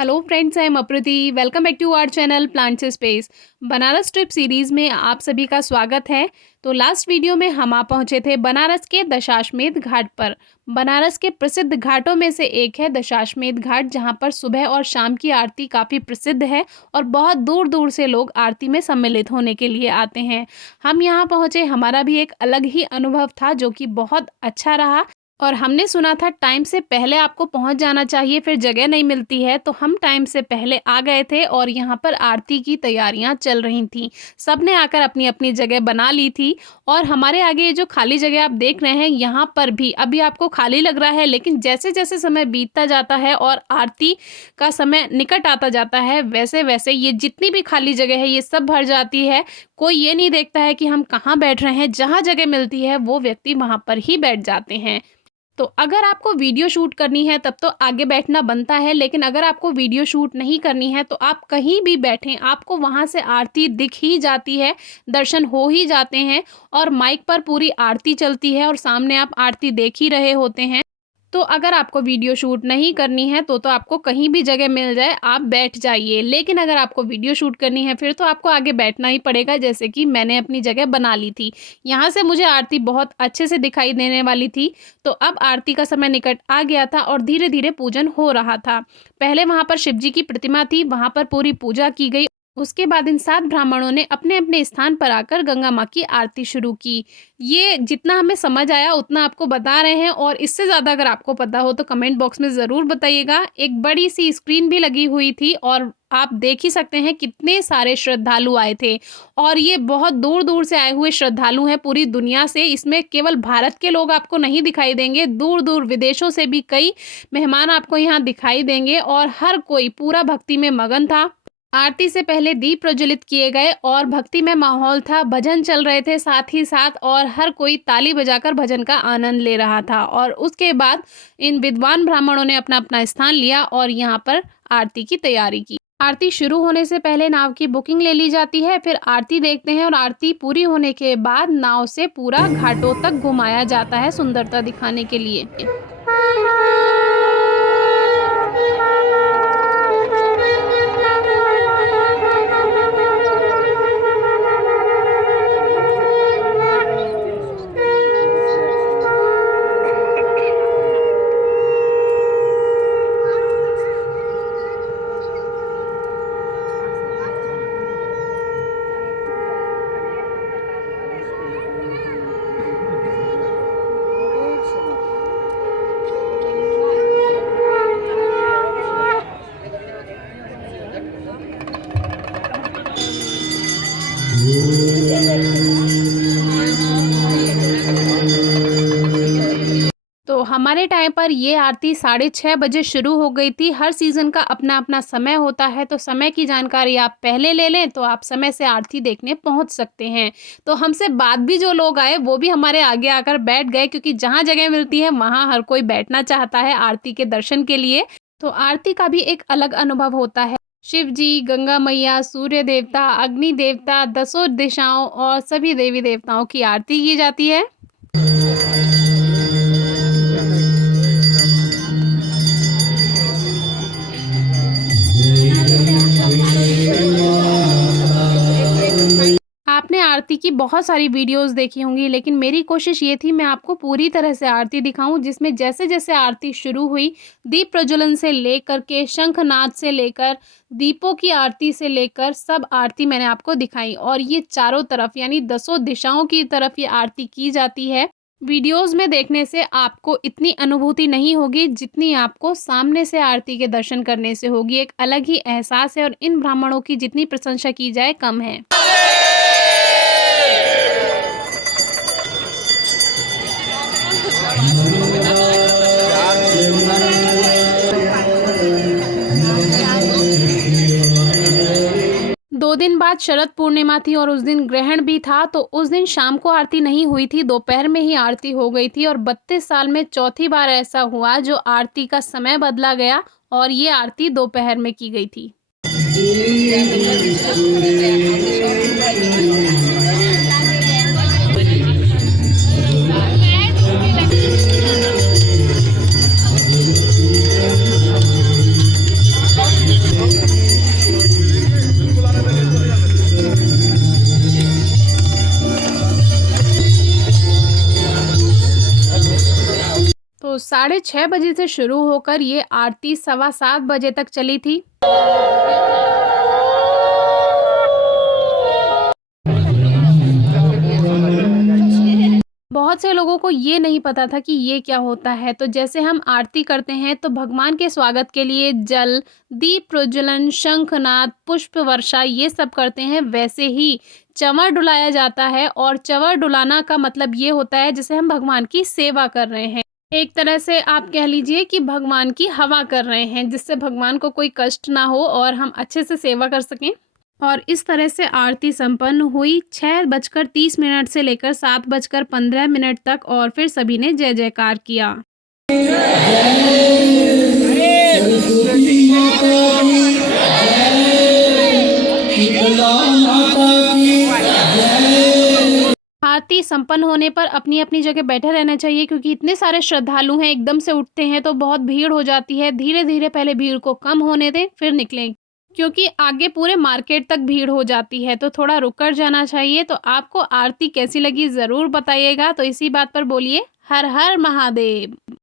Hello friends, I am Aprati. Welcome back to our channel plants space. Banaras trip series में आप सभी का स्वागत है। तो लास्ट वीडियो में हम आ पहुंचे थे बनारस के दशाश्वमेध घाट पर। बनारस के प्रसिद्ध घाटों में से एक है दशाश्वमेध घाट, जहां पर सुबह और शाम की आरती काफ़ी प्रसिद्ध है और बहुत दूर दूर से लोग आरती में सम्मिलित होने के लिए आते हैं। हम यहाँ पहुँचे, हमारा भी एक अलग ही अनुभव था जो कि बहुत अच्छा रहा। और हमने सुना था टाइम से पहले आपको पहुंच जाना चाहिए, फिर जगह नहीं मिलती है। तो हम टाइम से पहले आ गए थे और यहाँ पर आरती की तैयारियां चल रही थीं। सबने आकर अपनी अपनी जगह बना ली थी और हमारे आगे ये जो खाली जगह आप देख रहे हैं, यहाँ पर भी अभी आपको खाली लग रहा है, लेकिन जैसे जैसे समय बीतता जाता है और आरती का समय निकट आता जाता है, वैसे वैसे ये जितनी भी खाली जगह है ये सब भर जाती है। कोई ये नहीं देखता है कि हम कहाँ बैठ रहे हैं, जहाँ जगह मिलती है वो व्यक्ति वहाँ पर ही बैठ जाते हैं। तो अगर आपको वीडियो शूट करनी है तब तो आगे बैठना बनता है, लेकिन अगर आपको वीडियो शूट नहीं करनी है तो आप कहीं भी बैठें, आपको वहाँ से आरती दिख ही जाती है, दर्शन हो ही जाते हैं और माइक पर पूरी आरती चलती है और सामने आप आरती देख ही रहे होते हैं। तो अगर आपको वीडियो शूट नहीं करनी है तो आपको कहीं भी जगह मिल जाए आप बैठ जाइए, लेकिन अगर आपको वीडियो शूट करनी है फिर तो आपको आगे बैठना ही पड़ेगा, जैसे कि मैंने अपनी जगह बना ली थी। यहाँ से मुझे आरती बहुत अच्छे से दिखाई देने वाली थी। तो अब आरती का समय निकट आ गया था और धीरे धीरे पूजन हो रहा था। पहले वहाँ पर शिव जी की प्रतिमा थी, वहाँ पर पूरी पूजा की गई। उसके बाद इन 7 ब्राह्मणों ने अपने अपने स्थान पर आकर गंगा माँ की आरती शुरू की। ये जितना हमें समझ आया उतना आपको बता रहे हैं, और इससे ज़्यादा अगर आपको पता हो तो कमेंट बॉक्स में ज़रूर बताइएगा। एक बड़ी सी स्क्रीन भी लगी हुई थी और आप देख ही सकते हैं कितने सारे श्रद्धालु आए थे। और ये बहुत दूर दूर से आए हुए श्रद्धालु हैं, पूरी दुनिया से। इसमें केवल भारत के लोग आपको नहीं दिखाई देंगे, दूर दूर विदेशों से भी कई मेहमान आपको यहाँ दिखाई देंगे और हर कोई पूरा भक्ति में मगन था। आरती से पहले दीप प्रज्वलित किए गए और भक्ति में माहौल था, भजन चल रहे थे साथ ही साथ, और हर कोई ताली बजाकर भजन का आनंद ले रहा था। और उसके बाद इन विद्वान ब्राह्मणों ने अपना अपना स्थान लिया और यहाँ पर आरती की तैयारी की। आरती शुरू होने से पहले नाव की बुकिंग ले ली जाती है, फिर आरती देखते हैं और आरती पूरी होने के बाद नाव से पूरा घाटों तक घुमाया जाता है सुंदरता दिखाने के लिए। तो हमारे टाइम पर ये आरती 6:30 बजे शुरू हो गई थी। हर सीज़न का अपना अपना समय होता है, तो समय की जानकारी आप पहले ले लें तो आप समय से आरती देखने पहुंच सकते हैं। तो हमसे बाद भी जो लोग आए वो भी हमारे आगे आकर बैठ गए, क्योंकि जहां जगह मिलती है वहां हर कोई बैठना चाहता है आरती के दर्शन के लिए। तो आरती का भी एक अलग अनुभव होता है। शिव जी, गंगा मैया, सूर्य देवता, अग्नि देवता, 10 दिशाओं और सभी देवी देवताओं की आरती की जाती है। आपने आरती की बहुत सारी वीडियोस देखी होंगी, लेकिन मेरी कोशिश ये थी मैं आपको पूरी तरह से आरती दिखाऊं, जिसमें जैसे जैसे आरती शुरू हुई, दीप प्रज्वलन से लेकर के शंखनाद से लेकर दीपों की आरती से लेकर सब आरती मैंने आपको दिखाई। और ये चारों तरफ यानी 10 दिशाओं की तरफ ये आरती की जाती है। वीडियोस में देखने से आपको इतनी अनुभूति नहीं होगी जितनी आपको सामने से आरती के दर्शन करने से होगी। एक अलग ही एहसास है और इन ब्राह्मणों की जितनी प्रशंसा की जाए कम है। 2 दिन बाद शरद पूर्णिमा थी और उस दिन ग्रहण भी था, तो उस दिन शाम को आरती नहीं हुई थी, दोपहर में ही आरती हो गई थी। और 32 साल में चौथी बार ऐसा हुआ जो आरती का समय बदला गया और ये आरती दोपहर में की गई थी। 6:30 बजे से शुरू होकर ये आरती 7:15 बजे तक चली थी। बहुत से लोगों को ये नहीं पता था कि ये क्या होता है। तो जैसे हम आरती करते हैं तो भगवान के स्वागत के लिए जल, दीप प्रज्वलन, शंखनाद, पुष्प वर्षा ये सब करते हैं। वैसे ही चंवर डुलाया जाता है और चंवर डुलाना का मतलब ये होता है जैसे हम भगवान की सेवा कर रहे हैं। एक तरह से आप कह लीजिए कि भगवान की हवा कर रहे हैं, जिससे भगवान को कोई कष्ट ना हो और हम अच्छे से सेवा कर सकें। और इस तरह से आरती संपन्न हुई 6:30 से लेकर 7:15 तक और फिर सभी ने जय जयकार किया। आरती संपन्न होने पर अपनी अपनी जगह बैठे रहना चाहिए, क्योंकि इतने सारे श्रद्धालु हैं, एकदम से उठते हैं तो बहुत भीड़ हो जाती है। धीरे धीरे पहले भीड़ को कम होने दें, फिर निकलें, क्योंकि आगे पूरे मार्केट तक भीड़ हो जाती है, तो थोड़ा रुक कर जाना चाहिए। तो आपको आरती कैसी लगी ज़रूर बताइएगा। तो इसी बात पर बोलिए हर हर महादेव।